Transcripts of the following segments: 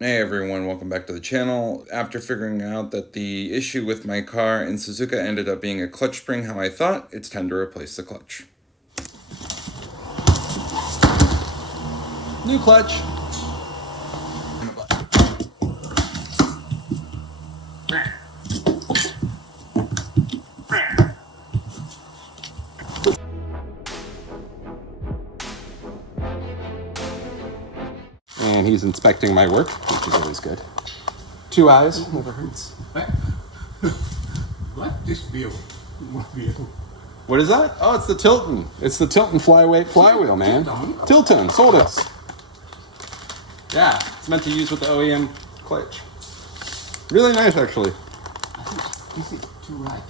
Hey everyone, welcome back to the channel. After figuring out that the issue with my car in Suzuka ended up being a clutch spring how I thought, it's time to replace the clutch. New clutch. And he's inspecting my work, which is always good. 2 eyes, never hurts. What? This wheel. What is that? Oh, it's the Tilton. It's the Tilton flyweight flywheel, man. Tilton, sold us. Yeah, it's meant to use with the OEM clutch. Really nice, actually. I think this is too light.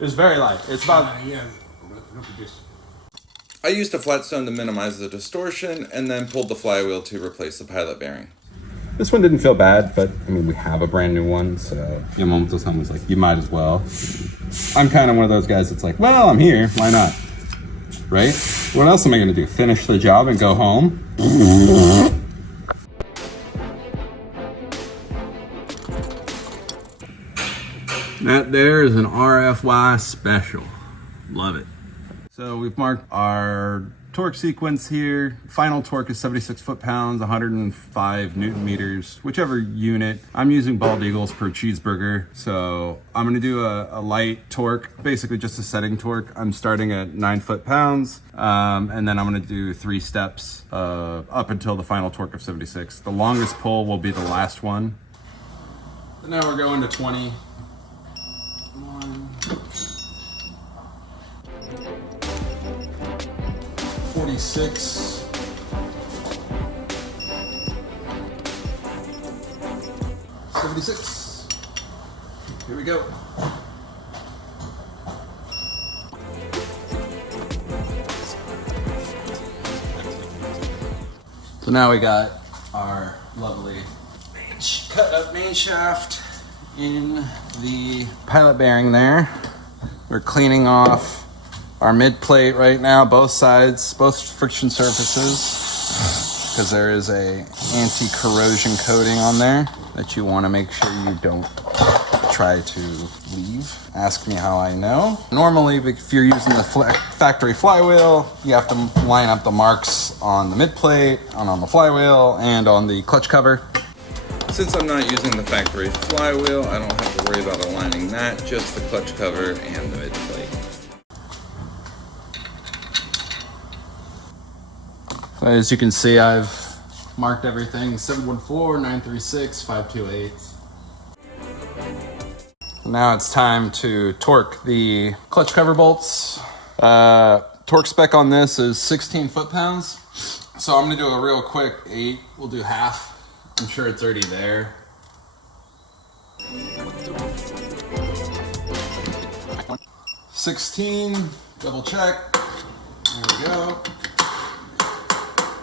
It's very light. It's about... Yeah, look at this. I used a flat stone to minimize the distortion and then pulled the flywheel to replace the pilot bearing. This one didn't feel bad, but I mean, we have a brand new one, so Yamamoto-san was like, you might as well. I'm kind of one of those guys that's like, well, I'm here, why not? Right? What else am I gonna do? Finish the job and go home? That there is an RFY special. Love it. So we've marked our torque sequence here. Final torque is 76 foot-pounds, 105 Newton meters, whichever unit. I'm using bald eagles per cheeseburger. So I'm gonna do a light torque, basically just a setting torque. I'm starting at 9 foot-pounds, and then I'm gonna do 3 steps up until the final torque of 76. The longest pull will be the last one. So now we're going to 20. 46, 76. Here we go. So now we got our lovely cut up main shaft in the pilot bearing there. We're cleaning off our mid plate right now, both sides, both friction surfaces, because there is a anti-corrosion coating on there that you want to make sure you don't try to leave. Ask me how I know. Normally, if you're using the factory flywheel, you have to line up the marks on the mid plate, on the flywheel, and on the clutch cover. Since I'm not using the factory flywheel, I don't have to worry about aligning that, just the clutch cover and the mid plate. So as you can see, I've marked everything 714, 936, 528. Now it's time to torque the clutch cover bolts. Torque spec on this is 16 foot-pounds. So I'm gonna do a real quick 8. We'll do half. I'm sure it's already there. 16, double check. There we go.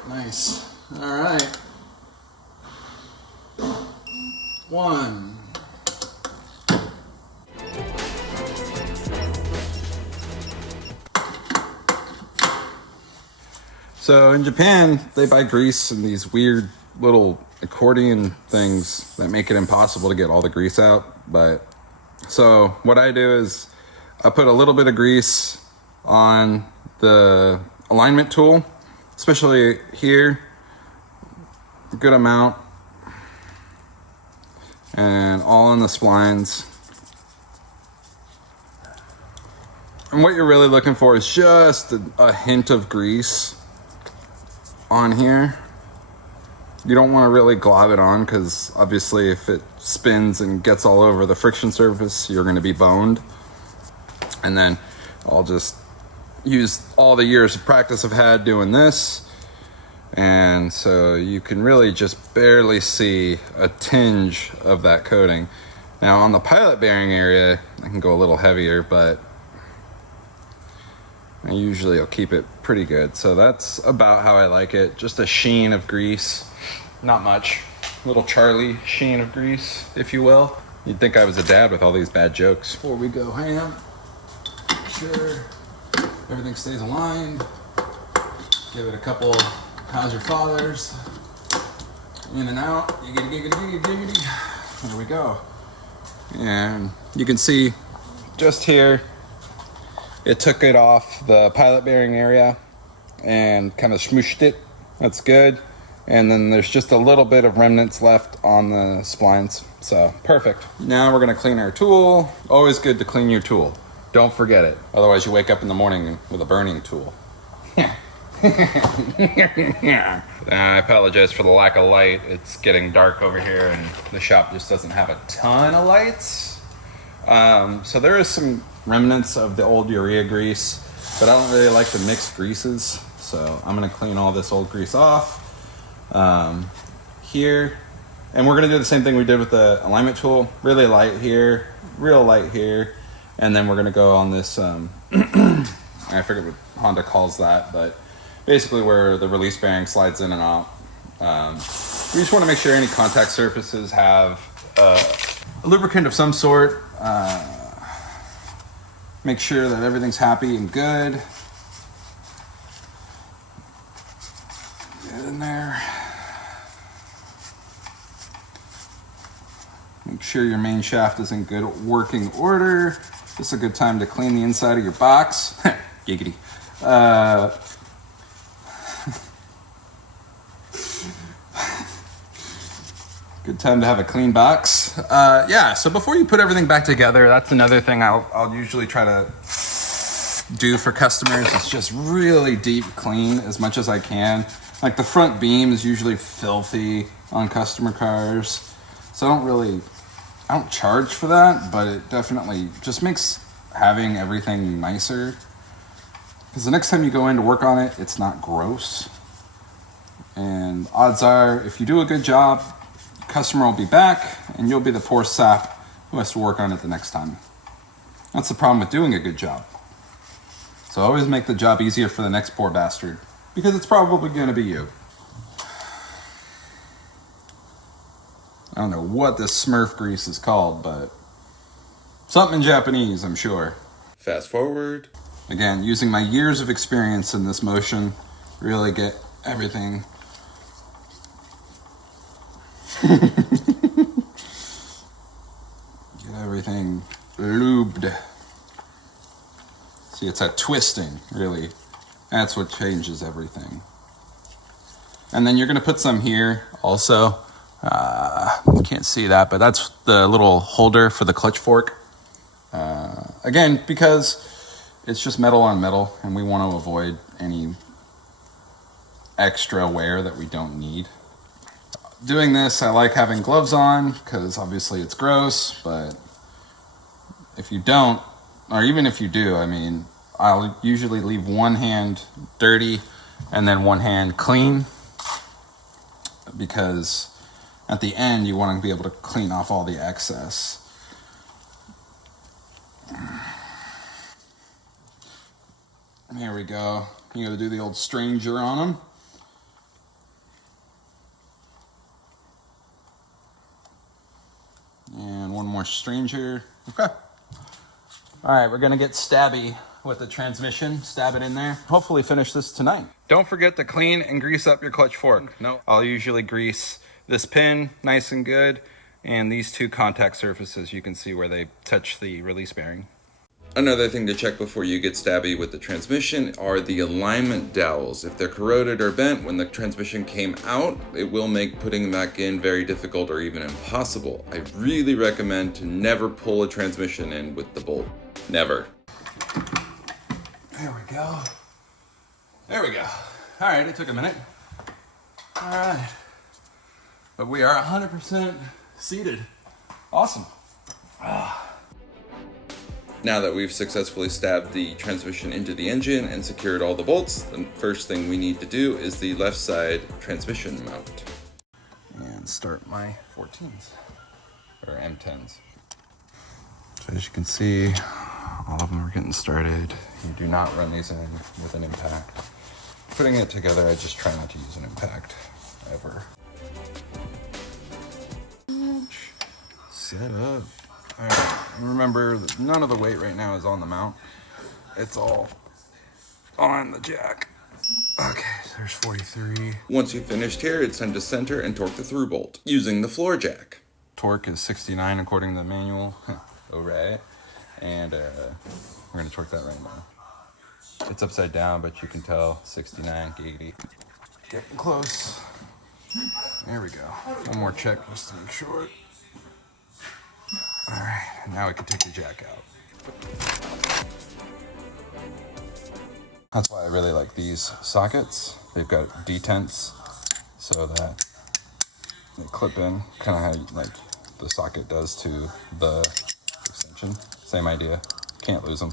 Nice. All right. 1. So in Japan, they buy grease in these weird little accordion things that make it impossible to get all the grease out. But so what I do is I put a little bit of grease on the alignment tool, especially here, a good amount, and all on the splines. And what you're really looking for is just a hint of grease on here. You don't want to really glob it on, because obviously if it spins and gets all over the friction surface, you're going to be boned. And then I'll just use all the years of practice I've had doing this, and so you can really just barely see a tinge of that coating. Now on the pilot bearing area, I can go a little heavier, but I usually will keep it pretty good. So that's about how I like it. Just a sheen of grease, not much. Little Charlie sheen of grease, if you will. You'd think I was a dad with all these bad jokes. Before we go ham, make sure everything stays aligned. Give it a couple how's your fathers. In and out. Giggity, giggity, giggity, giggity. There we go. And you can see just here, it took it off the pilot bearing area and kind of smooshed it. That's good. And then there's just a little bit of remnants left on the splines. So perfect. Now we're gonna clean our tool. Always good to clean your tool. Don't forget it. Otherwise you wake up in the morning with a burning tool. I apologize for the lack of light. It's getting dark over here and the shop just doesn't have a ton of lights. So there is some remnants of the old urea grease, but I don't really like the mixed greases. So I'm gonna clean all this old grease off here. And we're gonna do the same thing we did with the alignment tool. Really light here, real light here. And then we're gonna go on this, I forget what Honda calls that, but basically where the release bearing slides in and out. We just want to make sure any contact surfaces have a lubricant of some sort. Make sure that everything's happy and good. Get in there. Make sure your main shaft is in good working order. This is a good time to clean the inside of your box. Giggity. Good time to have a clean box. Yeah, so before you put everything back together, that's another thing I'll usually try to do for customers. It's just really deep clean as much as I can. Like the front beam is usually filthy on customer cars. So I don't charge for that, but it definitely just makes having everything nicer. Because the next time you go in to work on it, it's not gross. And odds are, if you do a good job, customer will be back and you'll be the poor sap who has to work on it the next time. That's the problem with doing a good job. So always make the job easier for the next poor bastard, because it's probably going to be you. I don't know what this Smurf grease is called, but something in Japanese, I'm sure. Fast forward. Again, using my years of experience in this motion, really get everything get everything lubed. See, it's that twisting, really. That's what changes everything. And then you're gonna put some here also. You can't see that, but that's the little holder for the clutch fork. Again, because it's just metal on metal and we want to avoid any extra wear that we don't need. Doing this, I like having gloves on because obviously it's gross, but if you don't, or even if you do, I mean, I'll usually leave one hand dirty and then one hand clean, because at the end you want to be able to clean off all the excess. There we go. You gotta do the old stranger on them. And one more stranger. Okay. All right, we're gonna get stabby with the transmission. Stab it in there. Hopefully finish this tonight. Don't forget to clean and grease up your clutch fork. No, I'll usually grease this pin nice and good, and these two contact surfaces, you can see where they touch the release bearing. Another thing to check before you get stabby with the transmission are the alignment dowels. If they're corroded or bent when the transmission came out, it will make putting them back in very difficult or even impossible. I really recommend to never pull a transmission in with the bolt. Never. There we go. There we go. All right, it took a minute. All right. But we are 100% seated. Awesome. Now that we've successfully stabbed the transmission into the engine and secured all the bolts, the first thing we need to do is the left side transmission mount. And start my 14s, or M10s. So as you can see, all of them are getting started. You do not run these in with an impact. Putting it together, I just try not to use an impact, ever. Set up. All right, remember that none of the weight right now is on the mount. It's all on the jack. Okay. there's 43. Once you've finished here, it's time to center and torque the through bolt using the floor jack. Torque is 69 according to the manual. All right. And we're gonna torque that right now. It's upside down, but you can tell 69 giggity. Getting close. There we go. One more check just to make sure. All right, now we can take the jack out. That's why I really like these sockets. They've got detents so that they clip in, kind of how like the socket does to the extension. Same idea, can't lose them.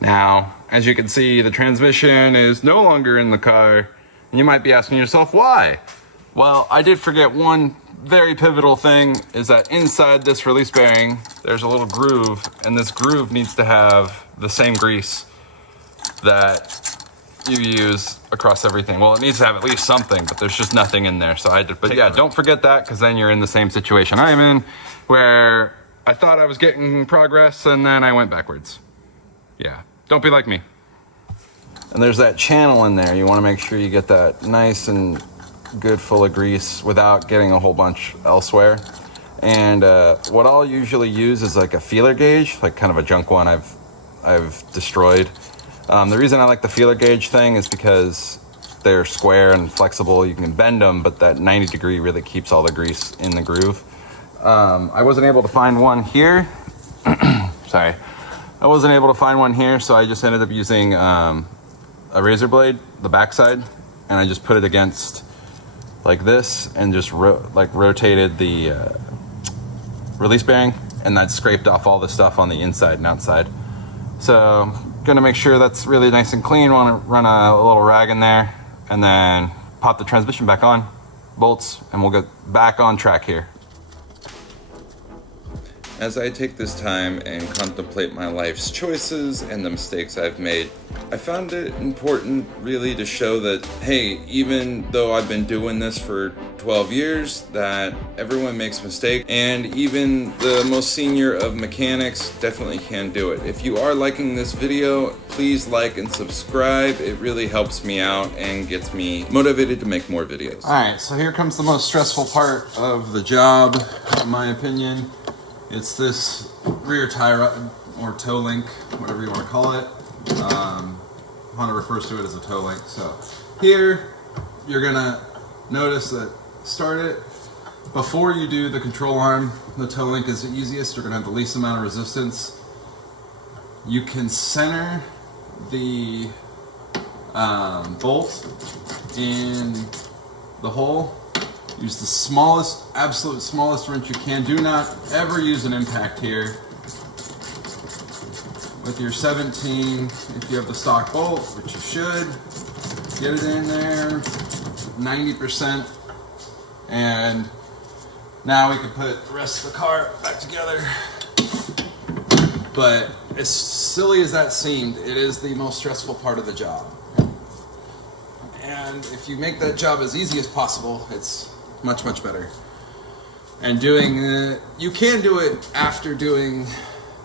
Now, as you can see, the transmission is no longer in the car. And you might be asking yourself, why? Well, I did forget one very pivotal thing, is that inside this release bearing, there's a little groove, and this groove needs to have the same grease that you use across everything. Well, it needs to have at least something, but there's just nothing in there. So but yeah, don't forget that, because then you're in the same situation I'm in, where I thought I was getting progress, and then I went backwards. Yeah. Don't be like me. And there's that channel in there. You want to make sure you get that nice and good full of grease without getting a whole bunch elsewhere. And what I'll usually use is like a feeler gauge, like kind of a junk one I've destroyed. The reason I like the feeler gauge thing is because they're square and flexible. You can bend them, but that 90 degree really keeps all the grease in the groove. I wasn't able to find one here. Sorry. I wasn't able to find one here, so I just ended up using a razor blade, the backside, and I just put it against like this and just rotated the release bearing, and that scraped off all the stuff on the inside and outside. So gonna make sure that's really nice and clean. Want to run a little rag in there and then pop the transmission back on, bolts, and we'll get back on track here. As I take this time and contemplate my life's choices and the mistakes I've made, I found it important really to show that, hey, even though I've been doing this for 12 years, that everyone makes mistakes, and even the most senior of mechanics definitely can do it. If you are liking this video, please like and subscribe. It really helps me out and gets me motivated to make more videos. All right, so here comes the most stressful part of the job, in my opinion. It's this rear tie rod, or toe link, whatever you want to call it. Honda refers to it as a toe link. So here, you're gonna notice that start it. Before you do the control arm, the toe link is the easiest. You're gonna have the least amount of resistance. You can center the bolt in the hole. Use the smallest, absolute smallest wrench you can. Do not ever use an impact here. With your 17, if you have the stock bolt, which you should, get it in there, 90%. And now we can put the rest of the car back together. But as silly as that seemed, it is the most stressful part of the job. And if you make that job as easy as possible, it's much, much better. And you can do it after doing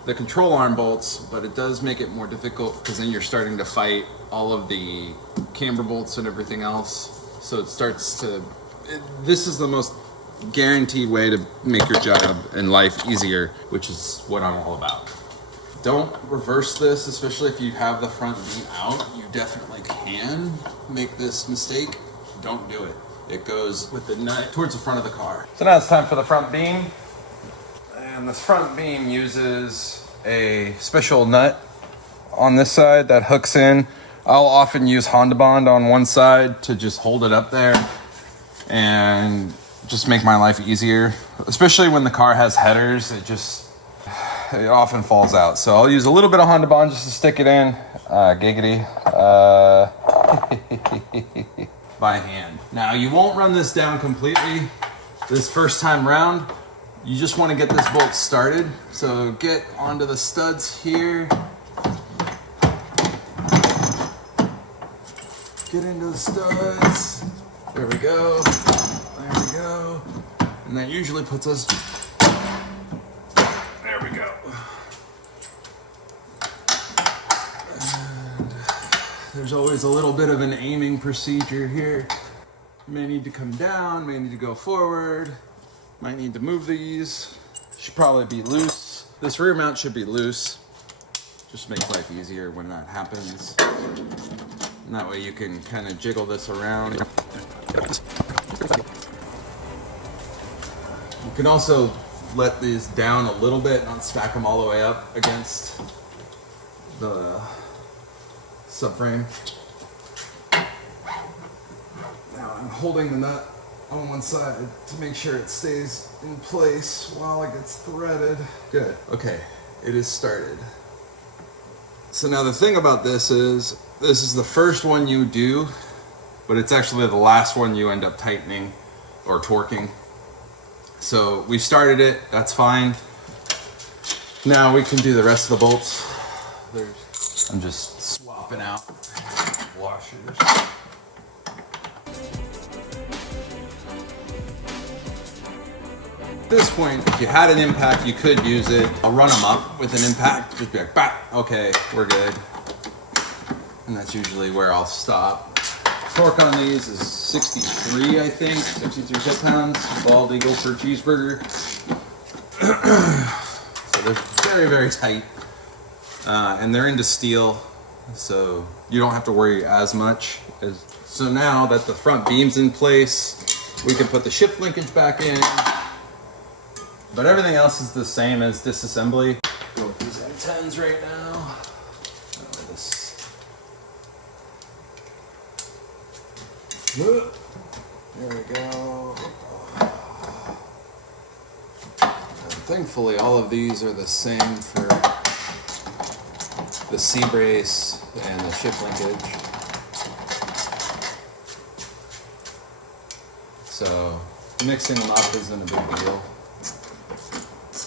the control arm bolts, but it does make it more difficult because then you're starting to fight all of the camber bolts and everything else. So it starts to, this is the most guaranteed way to make your job and life easier, which is what I'm all about. Don't reverse this, especially if you have the front beam out. You definitely can make this mistake. Don't do it. It goes with the nut towards the front of the car. So now it's time for the front beam. And this front beam uses a special nut on this side that hooks in. I'll often use Honda Bond on one side to just hold it up there and just make my life easier. Especially when the car has headers, it often falls out. So I'll use a little bit of Honda Bond just to stick it in. Giggity. By hand. Now you won't run this down completely this first time round. You just want to get this bolt started. So get onto the studs here. get into the studs. There we go. There we go. And that usually puts us. There we go. And there's always a little bit of an aiming procedure here. You may need to come down, may need to go forward, might need to move these. Should probably be loose. This rear mount should be loose. Just makes life easier when that happens. And that way you can kind of jiggle this around. You can also let these down a little bit, not stack them all the way up against the subframe. Now I'm holding the nut on one side to make sure it stays in place while it gets threaded. Good, okay, it is started. So now the thing about this is the first one you do, but it's actually the last one you end up tightening or torquing. So we started it, that's fine. Now we can do the rest of the bolts. I'm just swapping out washers. At this point, if you had an impact, you could use it. I'll run them up with an impact, just be like, bah, okay, we're good. And that's usually where I'll stop. Torque on these is 63, I think, 63 foot-pounds. Bald eagle for cheeseburger. So they're very, very tight. And they're into steel, so you don't have to worry as much. So now that the front beam's in place, we can put the shift linkage back in. But everything else is the same as disassembly. Go with these M10s right now. There we go. And thankfully, all of these are the same for the C-brace and the shift linkage. So mixing them up isn't a big deal.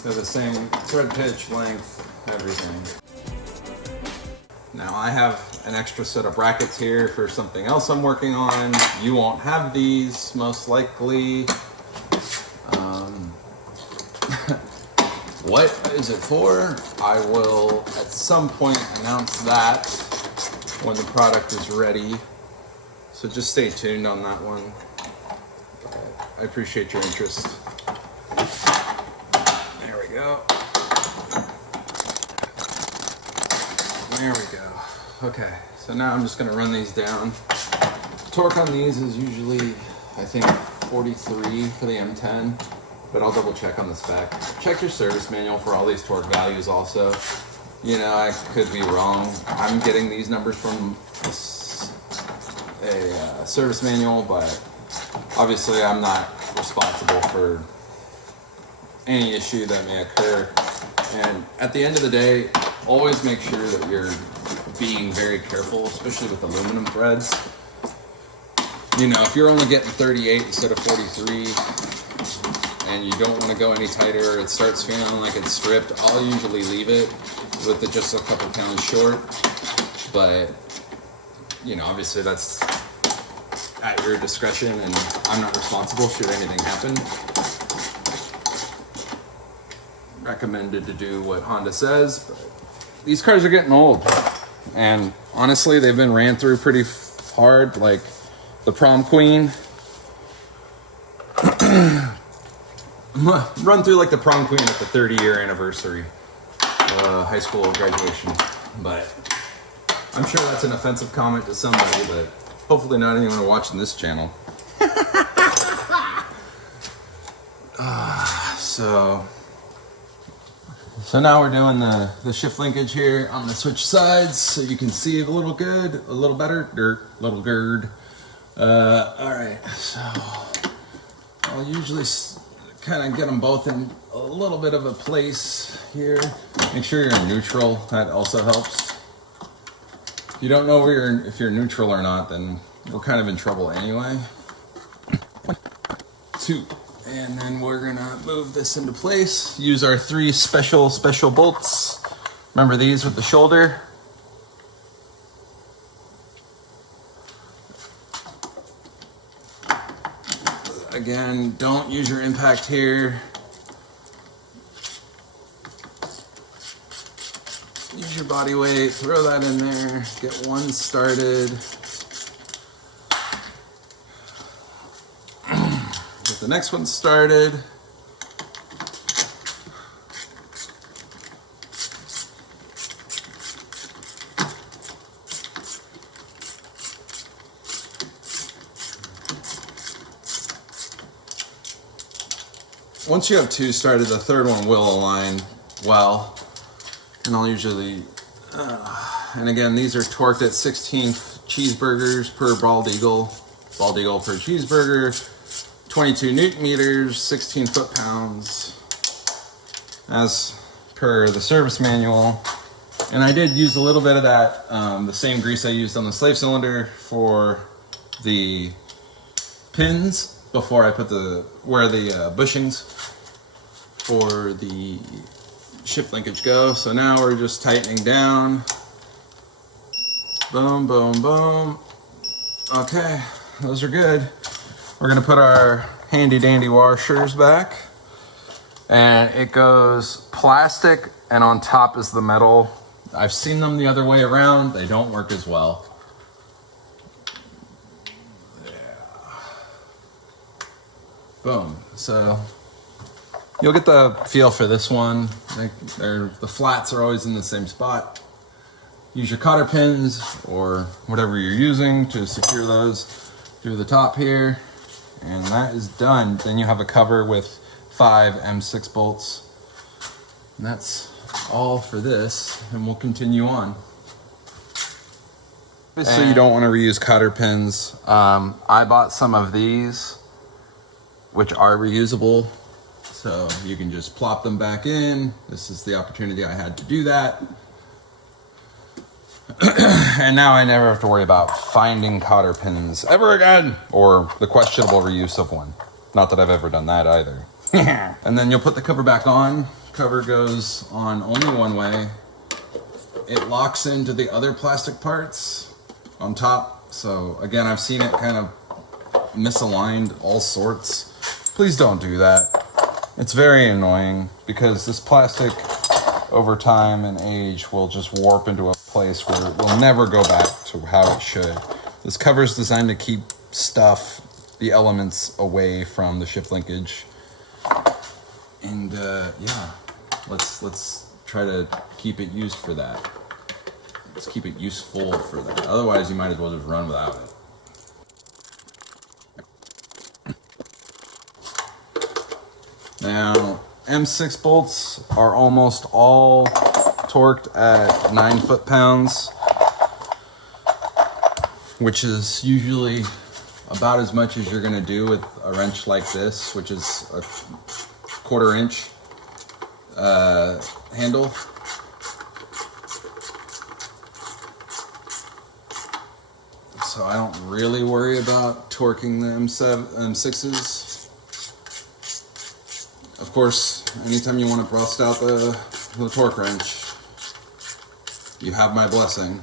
They're the same thread pitch, length, everything. Now I have an extra set of brackets here for something else I'm working on. You won't have these, most likely. What is it for? I will at some point announce that when the product is ready. So just stay tuned on that one. But I appreciate your interest. There we go. There we go. Okay, so now I'm just gonna run these down. Torque on these is usually, I think, 43 for the M10, but I'll double check on the spec. Check your service manual for all these torque values also. You know, I could be wrong. I'm getting these numbers from a service manual, but obviously I'm not responsible for any issue that may occur. And at the end of the day, always make sure that you're being very careful, especially with aluminum threads. You know, if you're only getting 38 instead of 43 and you don't want to go any tighter, it starts feeling like it's stripped, I'll usually leave it with it just a couple pounds short. But, you know, obviously that's at your discretion and I'm not responsible should anything happen. Recommended to do what Honda says, but these cars are getting old. And honestly, they've been ran through pretty hard, like the prom queen. Run through like the prom queen at the 30-year anniversary high school graduation. But I'm sure that's an offensive comment to somebody, but hopefully not anyone watching this channel. So now we're doing the shift linkage here on the switch sides so you can see a little good, a little better, little gird. All right, so I'll usually kind of get them both in a little bit of a place here. Make sure you're in neutral, that also helps. If you don't know if you're neutral or not, then we're kind of in trouble anyway. 2. And then we're gonna move this into place. Use our 3 special bolts. Remember these with the shoulder? Again, don't use your impact here. Use your body weight, throw that in there, get one started. Get the next one started. Once you have two started, the third one will align well. And I'll usually, and again, these are torqued at 16th cheeseburgers per bald eagle per cheeseburger, 22 newton meters, 16 foot-pounds, as per the service manual. And I did use a little bit of that, the same grease I used on the slave cylinder for the pins before I put where the bushings for the shift linkage go. So now we're just tightening down. Boom, boom, boom. Okay, those are good. We're gonna put our handy dandy washers back. And it goes plastic and on top is the metal. I've seen them the other way around. They don't work as well. Yeah. Boom, so you'll get the feel for this one. The flats are always in the same spot. Use your cotter pins or whatever you're using to secure those through the top here. And that is done. Then you have a cover with 5 M6 bolts. And that's all for this. And we'll continue on. Obviously you don't want to reuse cotter pins. I bought some of these, which are reusable. So you can just plop them back in. This is the opportunity I had to do that. And now I never have to worry about finding cotter pins ever again, or the questionable reuse of one. Not that I've ever done that either. And then you'll put the cover back on. Cover goes on only one way. It locks into the other plastic parts on top. So again, I've seen it kind of misaligned all sorts. Please don't do that. It's very annoying because this plastic over time and age will just warp into a place where it will never go back to how it should. This cover is designed to keep stuff, the elements, away from the shift linkage. And yeah, let's try to keep it used for that. Let's keep it useful for that. Otherwise, you might as well just run without it. Now, M6 bolts are almost all torqued at 9 foot-pounds, which is usually about as much as you're gonna do with a wrench like this, which is a 1/4 inch handle. So I don't really worry about torquing the M6s. Of course, anytime you want to bust out the torque wrench, you have my blessing.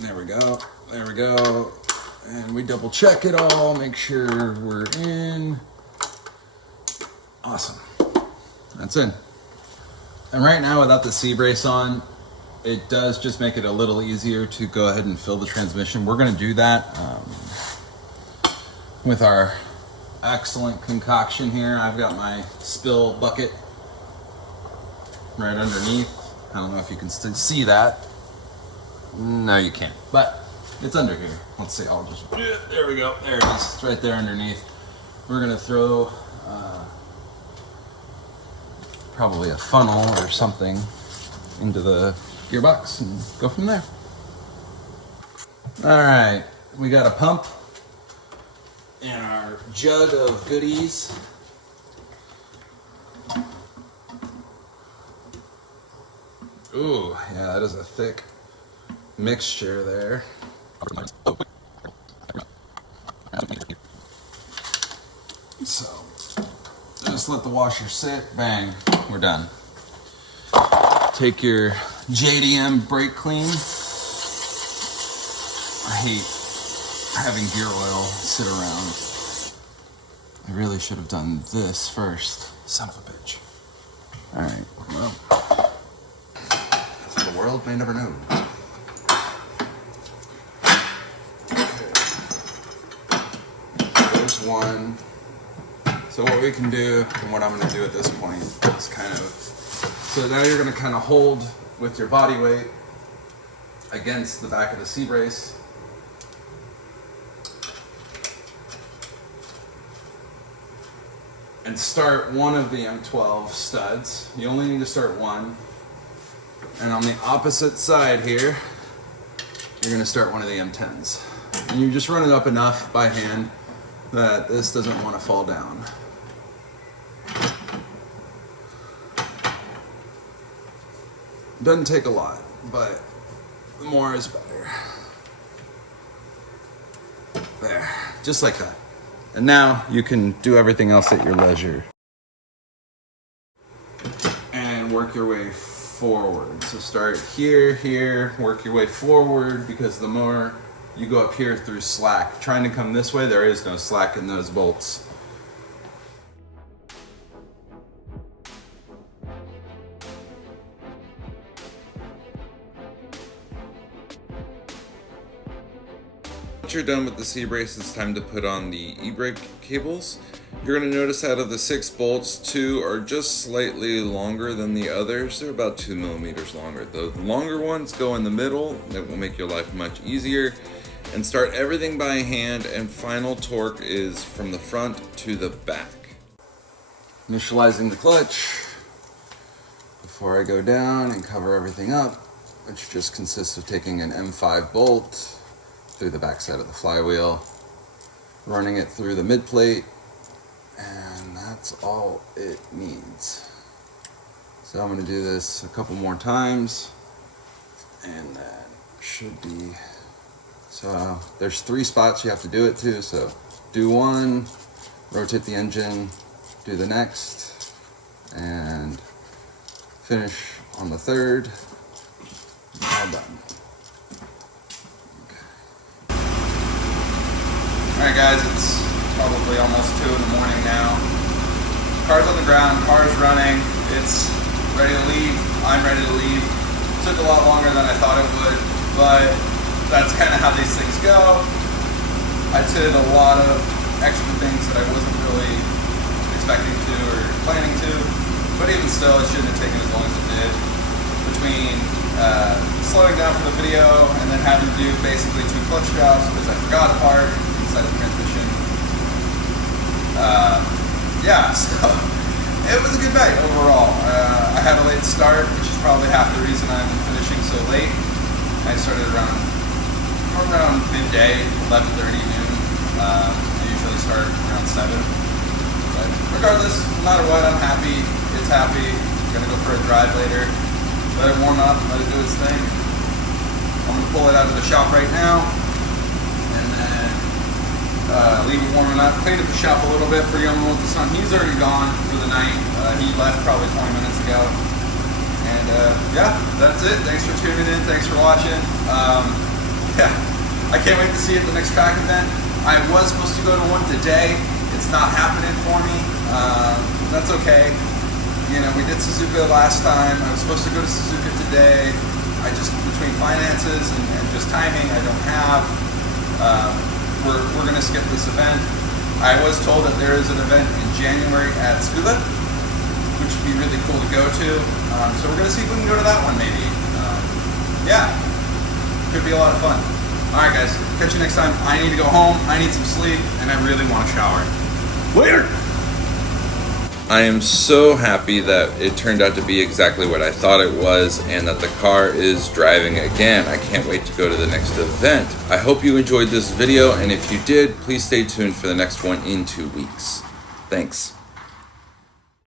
There we go, there we go. And we double check it all, make sure we're in. Awesome, that's in. And right now, without the C-brace on, it does just make it a little easier to go ahead and fill the transmission. We're gonna do that with our excellent concoction here. I've got my spill bucket right underneath. I don't know if you can still see that. No, you can't, but it's under here. Let's see, I'll just, there we go, there it is. It's right there underneath. We're gonna throw probably a funnel or something into the gearbox and go from there. All right, we got a pump and our jug of goodies. Ooh, yeah, that is a thick mixture there. So, just let the washer sit, bang, we're done. Take your JDM brake clean. I hate having gear oil sit around. I really should have done this first. Son of a bitch. All right, well, the world may never know. Okay. There's one. So what we can do, and what I'm gonna do at this point, is kind of, so now you're gonna kind of hold with your body weight against the back of the C-brace. And start one of the M12 studs. You only need to start one. And on the opposite side here, you're gonna start one of the M10s. And you just run it up enough by hand that this doesn't want to fall down. Doesn't take a lot, but the more is better. There, just like that. And now you can do everything else at your leisure. And work your way forward. So start here, here, work your way forward, because the more you go up here through slack, trying to come this way, there is no slack in those bolts. Once you're done with the C-brace, it's time to put on the e-brake cables. You're going to notice out of the 6 bolts, 2 are just slightly longer than the others. They're about 2 millimeters longer. The longer ones go in the middle. That will make your life much easier. And start everything by hand, and final torque is from the front to the back. Initializing the clutch before I go down and cover everything up, which just consists of taking an M5 bolt through the backside of the flywheel, running it through the mid plate, and that's all it needs. So I'm going to do this a couple more times, and that should be, so there's 3 spots you have to do it to, so do one, rotate the engine, do the next, and finish on the 3rd, all done. Alright guys, it's probably almost 2 in the morning now. Car's on the ground, car's running, it's ready to leave, I'm ready to leave. Took a lot longer than I thought it would, but that's kind of how these things go. I did a lot of extra things that I wasn't really expecting to or planning to, but even still, it shouldn't have taken as long as it did. Between slowing down for the video and then having to do basically 2 clutch jobs because I forgot a part inside the transmission. Yeah, so it was a good night overall. I had a late start, which is probably half the reason I'm finishing so late. I started around midday, 11:30 noon. I usually start around 7. But regardless, no matter what, I'm happy. It's happy. I'm gonna go for a drive later. Let it warm up, let it do its thing. I'm gonna pull it out of the shop right now, and then leave it warming up. Clean up the shop a little bit for young old son. He's already gone for the night. He left probably 20 minutes ago. And yeah, that's it. Thanks for tuning in. Thanks for watching. Yeah, I can't wait to see you at the next track event. I was supposed to go to one today. It's not happening for me. That's okay. You know, we did Suzuka last time. I was supposed to go to Suzuka today. I just, between finances and just timing, I don't have. We're gonna skip this event. I was told that there is an event in January at Scuba, which would be really cool to go to. So we're gonna see if we can go to that one maybe. Yeah, could be a lot of fun. All right guys, catch you next time. I need to go home, I need some sleep, and I really want to shower. Later! I am so happy that it turned out to be exactly what I thought it was, and that the car is driving again. I can't wait to go to the next event. I hope you enjoyed this video, and if you did, please stay tuned for the next one in 2 weeks. Thanks.